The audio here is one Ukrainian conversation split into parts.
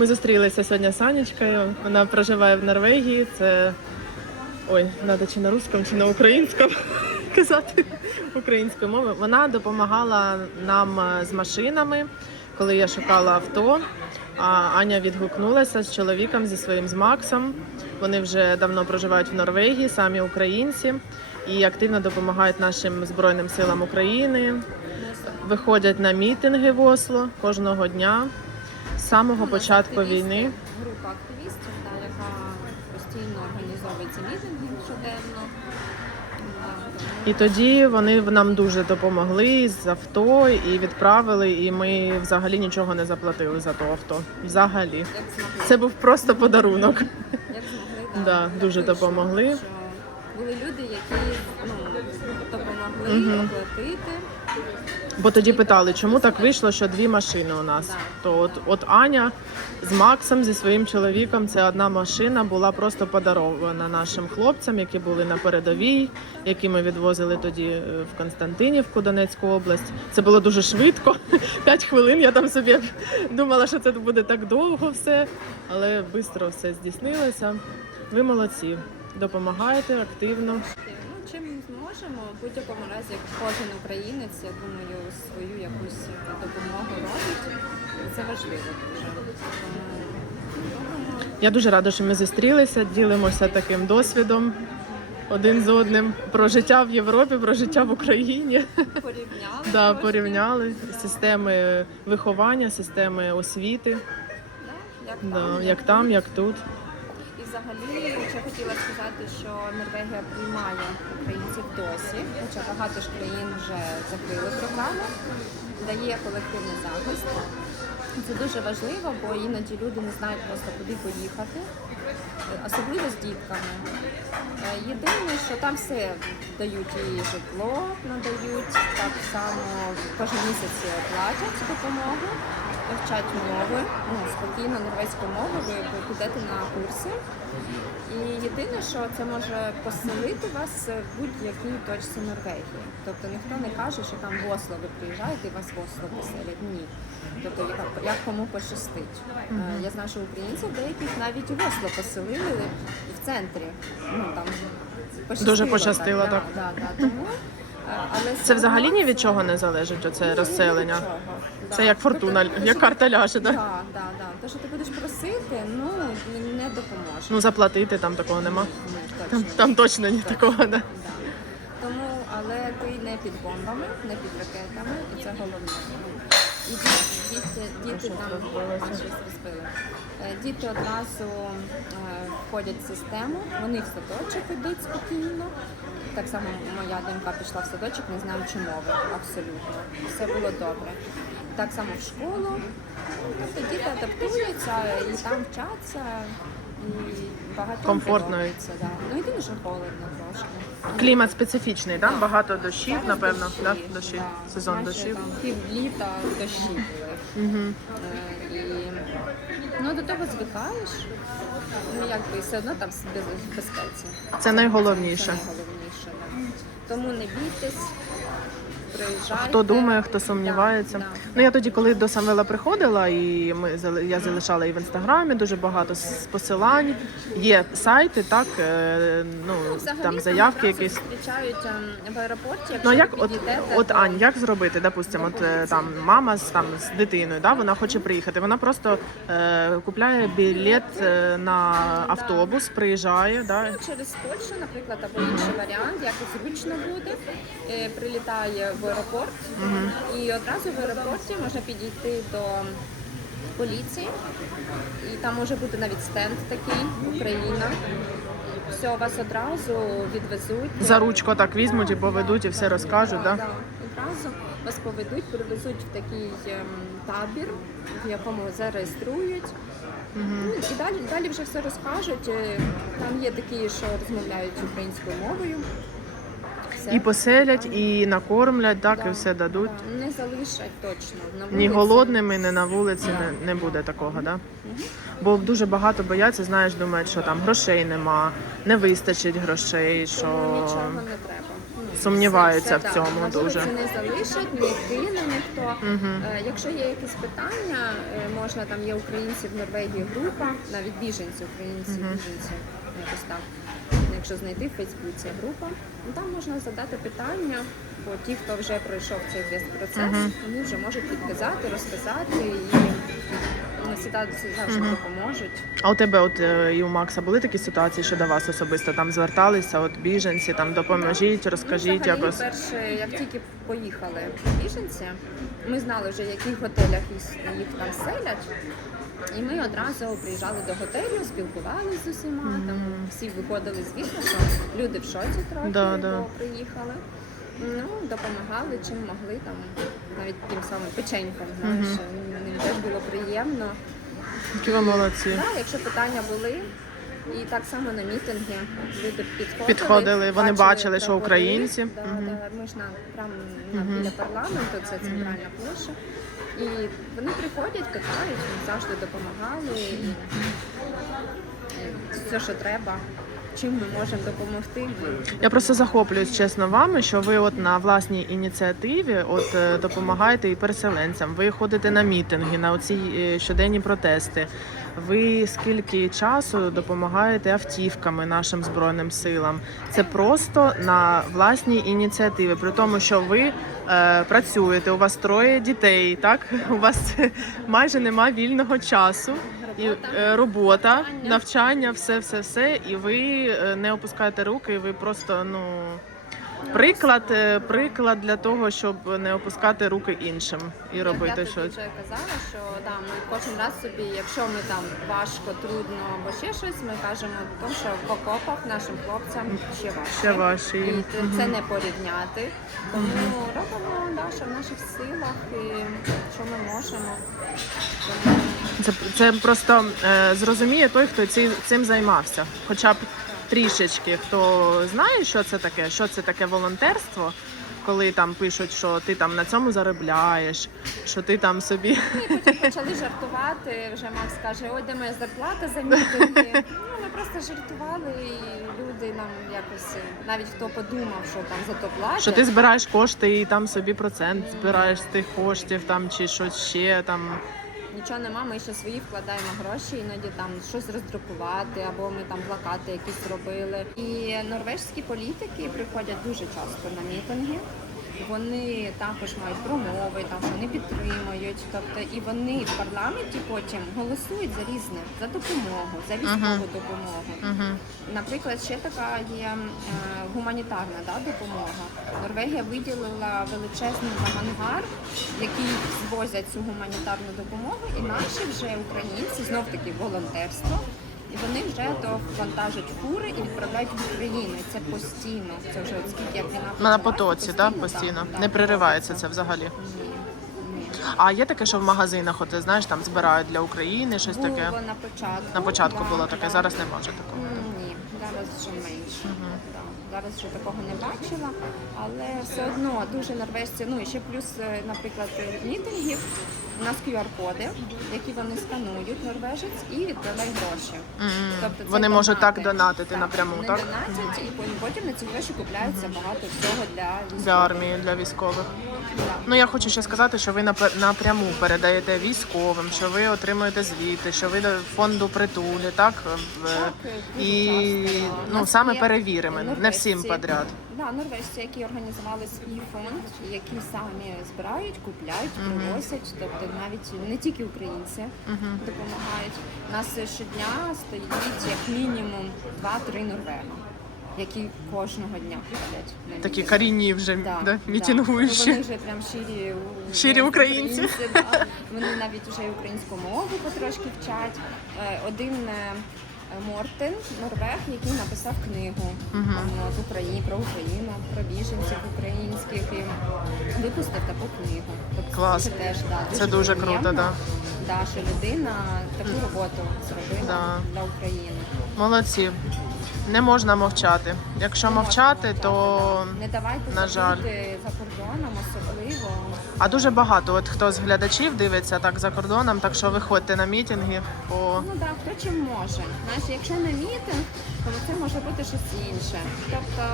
Ми зустрілися сьогодні з Анечкою. Вона проживає в Норвегії. Це ой, треба чи на русском, чи на українському казати українською мовою. Вона допомагала нам е, з машинами, коли я шукала авто. А Аня відгукнулася з чоловіком зі своїм з Максом. Вони вже давно проживають в Норвегії, самі українці, і активно допомагають нашим збройним силам України. Виходять на мітинги в Осло кожного дня самого початку війни. Група активістів, та, яка постійно організовує ці мітинги щоденно. І тоді вони нам дуже допомогли з авто і відправили, і ми взагалі нічого не заплатили за то авто. Взагалі, це був просто подарунок. Як змогли, Да, дуже допомогли. Були люди, які ну, допомогли Мгм. оплатити. Бо тоді питали, чому так вийшло, що дві машини у нас. Да. То от, от Аня з Максом зі своїм чоловіком, це одна машина була просто подарована нашим хлопцям, які були на передовій, які ми відвозили тоді е, в Константинівку, Донецьку область. Це було дуже швидко. П'ять хвилин. Я там собі думала, що це буде так довго все, але швидко все здійснилося. Ви молодці, допомагаєте активно. Чим зможемо, в будь-якому разі, кожен українець, я думаю, свою якусь допомогу робить. Це важливо дуже. Я дуже рада, що ми зустрілися, ділимося таким досвідом один з одним про життя в Європі, про життя в Україні. порівняли. Да, порівняли системи виховання, системи освіти, Да, як да, там, як там, як тут. Взагалі ще хотіла сказати, що Норвегія приймає українців досі, хоча багато ж країн вже закрили програму, дає колективний захист. Це дуже важливо, бо іноді люди не знають просто куди поїхати, особливо з дітками. Е, Єдине, що там все дають і житло, надають, так само кожен місяць платять допомогу, вчать мови, ну, спокійно норвезьку мову, ви підете на курси. І єдине, що це може поселити вас в будь-якій точці Норвегії. Тобто ніхто не каже, що там в Осло ви приїжджаєте і вас в Осло поселять. Ні. Тобто як, як кому пощастить. Е, Я знаю, що українців деяких навіть в Осло поселили і в центрі. Ну там пощастило, Дуже пощастило, так. Да, да, да. Тому, Це взагалі ні від чого не залежить, оце розселення. Це як фортуна, Тобто, як карта ляже, так? Так, так, так. Те, що ти будеш просити, ну не допоможе. Ну заплатити там такого нема. Там, точно. там точно ні такого. Да. Тому, але ти не під бомбами, не під ракетами, і це головне. І діти, діти, діти там щось. Е, Діти одразу е, входять в систему, вони в садочок йдуть спокійно. Так само моя донька пішла в садочок, не знаючи мови, абсолютно. Все було добре. Так само в школу. Тобто діти адаптуються і там вчаться. І багато Комфортно. подобається, Да. Ну єдине, що холодно трошки. Клімат специфічний, так? Багато дощів, Зараз напевно. дощі, Да? Дощі. да. Сезон Майже дощів. Там пів літа дощі були. Угу. Е, І ну, до того звикаєш. Ну якби все одно там без безпеці. Це найголовніше. Це найголовніше, да. Тому не бійтесь. Хто думає, хто сумнівається. Да, Ну я тоді, коли до Самвела приходила, і ми я залишала і в інстаграмі дуже багато посилань. Є сайти, так е, ну Ну, взагалі, там заявки якісь. зустрічають ем, в аеропорті, якщо Ну як от, от Ань, як зробити? Допустимо, от е, там мама з там з дитиною, да, вона хоче приїхати. Вона просто е, купляє білет е, на автобус, приїжджає, да. Ну, через Польщу, наприклад, або інший варіант, як зручно буде, прилітає в аеропорт, і одразу в аеропорті можна підійти до поліції, і там може бути навіть стенд такий Україна. Все, вас одразу відвезуть. За ручку так візьмуть і поведуть, і все розкажуть. Да? Да, Одразу вас поведуть, привезуть в такий ем, табір, в якому зареєструють. Ну, і далі, далі вже все розкажуть. Е, Там є такі, що розмовляють українською мовою. І поселять, і накормлять, так, і все дадуть. Не залишать точно. На Ні голодними, ні на вулиці не, не буде такого, да? Бо дуже багато бояться, знаєш, думають, що там грошей нема, не вистачить грошей, що нічого не треба. Ну, сумніваються Все, в цьому На дуже. вулиці не залишать, не кине ніхто. Е, Якщо є якісь питання, е, можна там є українці в Норвегії група, навіть біженці, українці, біженці, якось так. Якщо знайти в Фейсбуці група, ну, там можна задати питання, бо ті, хто вже пройшов цей весь процес, вони вже можуть підказати, розказати і ну, ситуації завжди допоможуть. А у тебе, от е, і у Макса, були такі ситуації, що до вас особисто там зверталися, от біженці, там допоможіть, розкажіть ну, якось. перше, як тільки поїхали біженці, ми знали вже, в яких готелях їх там селять. І ми одразу приїжджали до готелю, спілкувалися з усіма. Там всі виходили, звісно, що люди в шоці трохи, Да, бо да. приїхали. Ну, допомагали, чим могли, там навіть тим самим печенькам, знаєш, їм теж було приємно. Які ви молодці. Так, якщо питання були, і так само на мітинги люди підходили. Підходили, вони бачили, що українці. Да, угу. да, ми ж на прямо на, біля парламенту, це центральна площа. І вони приходять, катають, завжди допомагали. І, і все, що треба, чим ми можемо допомогти. Я просто захоплююсь чесно вами, що ви от на власній ініціативі от е, допомагаєте і переселенцям. Ви ходите на мітинги, на оці е, щоденні протести. Ви скільки часу допомагаєте автівками нашим збройним силам? Це просто на власній ініціативі, при тому, що ви е, працюєте, у вас троє дітей, так у вас майже нема вільного часу. І Робота. е, робота, Навчання. все, все, все. І ви е, не опускаєте руки. Ви просто ну приклад, е, приклад для того, щоб не опускати руки іншим і робити я щось. вже казала, що да, ми кожен раз собі, якщо ми там важко, трудно або ще щось, ми кажемо тому, що в окопах нашим хлопцям ще важче. Ще важче І це не порівняти. Тому робимо да, що в наших силах і що ми можемо. Це, це просто е, зрозуміє той, хто ці, цим займався. Хоча б трішечки, хто знає, що це таке, що це таке волонтерство, коли там пишуть, що ти там на цьому заробляєш, що ти там собі. І потім почали жартувати. Вже Макс каже, ой, де моя зарплата за мітинги. Ну, ми просто жартували, і люди нам якось навіть хто подумав, що там за то платять. Що ти збираєш кошти і там собі процент збираєш з тих коштів, там чи щось ще там. Нічого нема, ми ще свої вкладаємо гроші, іноді там щось роздрукувати, або ми там плакати якісь робили. І норвежські політики приходять дуже часто на мітинги. Вони також мають промови, там що вони підтримують. Тобто і вони в парламенті потім голосують за різне за допомогу, за військову допомогу. Угу. Наприклад, ще така є е, гуманітарна да, допомога. Норвегія виділила величезний там який звозять цю гуманітарну допомогу, і наші вже українці знов таки волонтерство. І вони вже то вантажать фури і відправляють в Україну. Це постійно. Це вже от скільки як війна На потоці, так, постійно. так, Не так, переривається так. це взагалі. Ні, ні. А є таке, що в магазинах, от, ти знаєш, там збирають для України щось Було таке. на початку. На початку да, було таке, да. зараз нема вже такого. Ні, зараз вже менше. Да. Зараз ще такого не бачила, але все одно дуже норвежці. Ну і ще плюс, е, наприклад, мітингів. У нас QR-коди, які вони сканують норвежець і відправляють гроші. Мгм. Тобто це Вони можуть так донати. донатити напряму, вони так? донатять, і потім- потім на ці гроші купляється багато всього для військових. Для армії, для військових. Да. Ну я хочу ще сказати, що ви напе- напряму передаєте військовим, що ви отримуєте звіти, що ви до фонду притулі, так? В- Так, дуже І часто, да. У ну нас саме є перевіримо, не всім подряд. Да, норвежці, які організували свій фонд, які самі збирають, купляють, привозять. Тобто навіть не тільки українці допомагають. У нас щодня стоїть як мінімум 2-3 норвега, які кожного дня ходять. на Такі мітинги. корінні вже Да, да, да. мітингуючі. Вони вже прям щирі, у- Щирі українці. да. Вони навіть вже і українську мову потрошки вчать. Е, Один е, Мортен, Норвег, який написав книгу там, от, Україні, про Україну, про біженців українських і випустив таку книгу. Тобто Клас. Це теж да, Це дуже круто, приємно. да. да, що людина таку роботу зробила Да. для України. Молодці. Не можна мовчати. Якщо мовчати, то не давайте на жаль. забути за кордоном, особливо. А дуже багато. От хто з глядачів дивиться так за кордоном, так що виходьте на мітинги. Бо Ну так, хто чим може. Знаєш, якщо не мітинг, то це може бути щось інше. Тобто,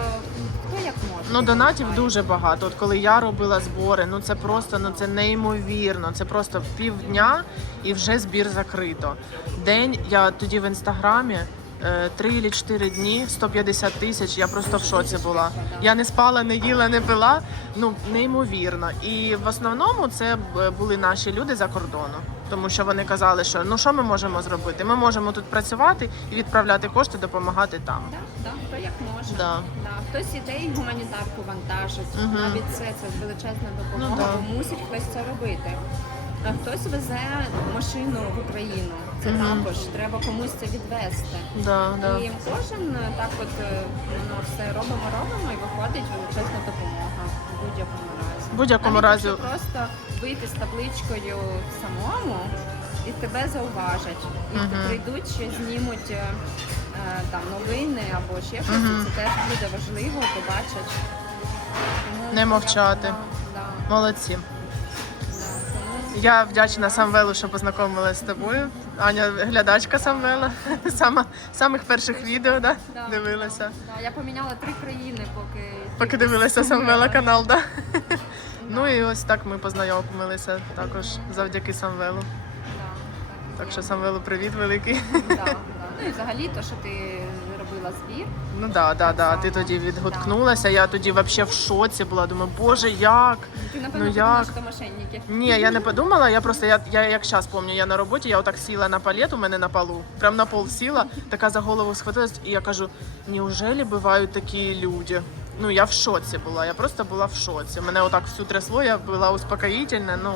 хто як може. ну донатів дуже багато. От коли я робила збори, ну це просто ну це неймовірно. Це просто півдня і вже збір закрито. День я тоді в інстаграмі. Е, Три чи чотири дні, 150 тисяч. Я просто в шоці була. Я не спала, не їла, не пила. Ну неймовірно. І в основному це були наші люди за кордону, тому що вони казали, що ну що ми можемо зробити? Ми можемо тут працювати і відправляти кошти, допомагати там. Так, так, хто як може. Да. Да. Хтось іде і гуманітарку вантажить. Мгм. Навіть це, це величезна допомога, Ну, да. мусить хтось це робити. А хтось везе машину в Україну. Це Мгм. також треба комусь це відвести. Да, да. І кожен е, так от воно все робимо, робимо і виходить величезна допомога в будь-якому разі. В будь-якому разі просто вийти з табличкою самому і тебе зауважать, і Мгм. прийдуть ще знімуть е, там новини або ще щось, і це теж буде важливо, побачать. Тому Не мовчати. Да, молодці. Да. Я вдячна Самвелу, що познайомилася з тобою. Аня глядачка Самвела. Сама самих перших відео, да? Да. Дивилася. да, я поміняла три країни, поки Поки дивилася Самвела канал, да? Ну і ось так ми познайомилися також завдяки Самвелу. Да, Так що Самвелу привіт великий. Да, да. Ну і взагалі то, що ти робила збір. Ну да, да, да. Ти тоді відгукнулася. Я тоді взагалі в шоці була. Думаю, боже, як? Ти напевно Ну, подумала, як? що мошенники. Ні, я не подумала. Я просто я, я як зараз пам'ятаю, я на роботі, я отак сіла на палет у мене на полу, прям на пол сіла, така за голову схватилась, і я кажу: неужели бувають такі люди? Ну я в шоці була. Я просто була в шоці. Мене отак всю трясло, я була успокоїтельна. Ну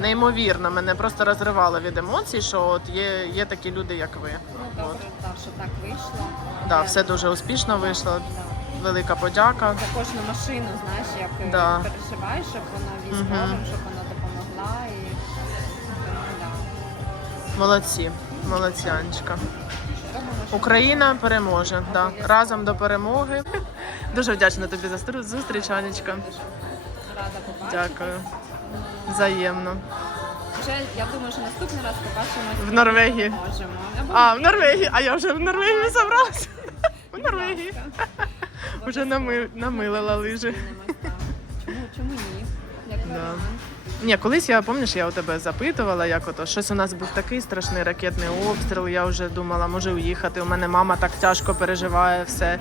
неймовірно, мене просто розривало від емоцій, що от є, є такі люди, як ви. Ну От. Що так вийшло. Да, все дуже успішно вийшло. Да. Велика подяка. За кожну машину, знаєш, як е, Да. переживаєш, щоб вона військовим, щоб вона допомогла і тому, да. Молодці, молодці, Анечка. Робимо, що Україна переможе. Да. Разом до перемоги. Дуже вдячна тобі за стру- зустріч, Анечка. рада побачити. Дякую. Взаємно. Вже я думаю, що наступний раз побачимось. В Норвегії. Можемо. Або А, в Норвегії. А я вже в Норвегії забралася. В Норвегії. Вже нами, намилила лижі. Зустрінемось, так. Чому, чому ні? Як варіант. Ні, колись я пам'ятаєш, я у тебе запитувала, як ото щось у нас був такий страшний ракетний обстріл. Я вже думала, може уїхати. У мене мама так тяжко переживає все.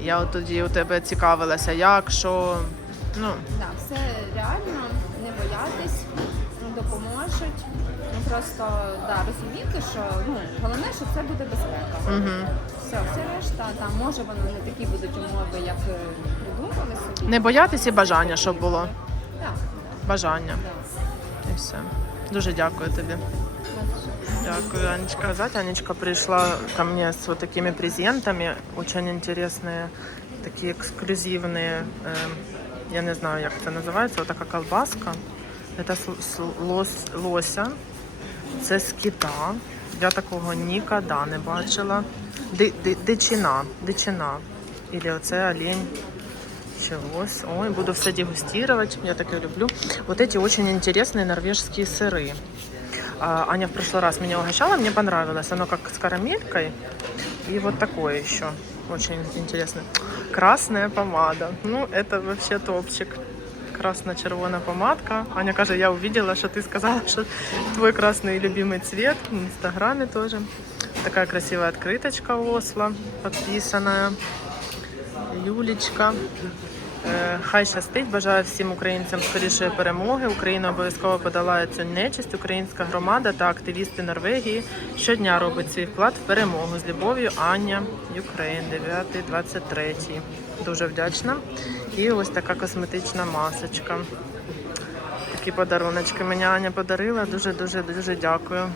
Я от тоді у тебе цікавилася, як, що. Ну, Да, все реально, допоможуть. Ну просто да, розуміти, що ну головне, що це буде безпека. угу. Все, все решта, там може воно не такі будуть умови, як е, придумали собі. Не боятись і бажання, щоб було. Так, Бажання. да. І все. Дуже дякую тобі. Дякую, Анечка. Сказать, Анечка пришла ко мне с вот такими презентами, очень интересные, такие эксклюзивные, э, я не знаю, як це називається, вот така колбаска. Это с, с лось, лося, це з кита. Я такого ніколи не бачила. Ди, ди, дичина, дичина. Или оце олень. Чегось. Ой, буду все дегустировать. Я таке люблю. Вот эти очень интересные норвежские сыры. А, Аня в прошлый раз меня угощала, мне понравилось. Оно как с карамелькой. И вот такое еще. Очень интересно. Красная помада. Ну, это вообще топчик. Красно-червона помадка. Аня каже, я увидела, что ты сказала, что твой красный любимый цвет. В инстаграме тоже. Такая красивая открыточка Осло, подписанная. Юлічка. Е, Хай щастить, бажаю всім українцям скорішої перемоги. Україна обов'язково подолає цю нечисть. Українська громада та активісти Норвегії щодня робить свій вклад в перемогу з любов'ю. Аня Юкрейн, 9-23. Дуже вдячна. І ось така косметична масочка. Такі подаруночки мені Аня подарила. Дуже дуже дуже дякую.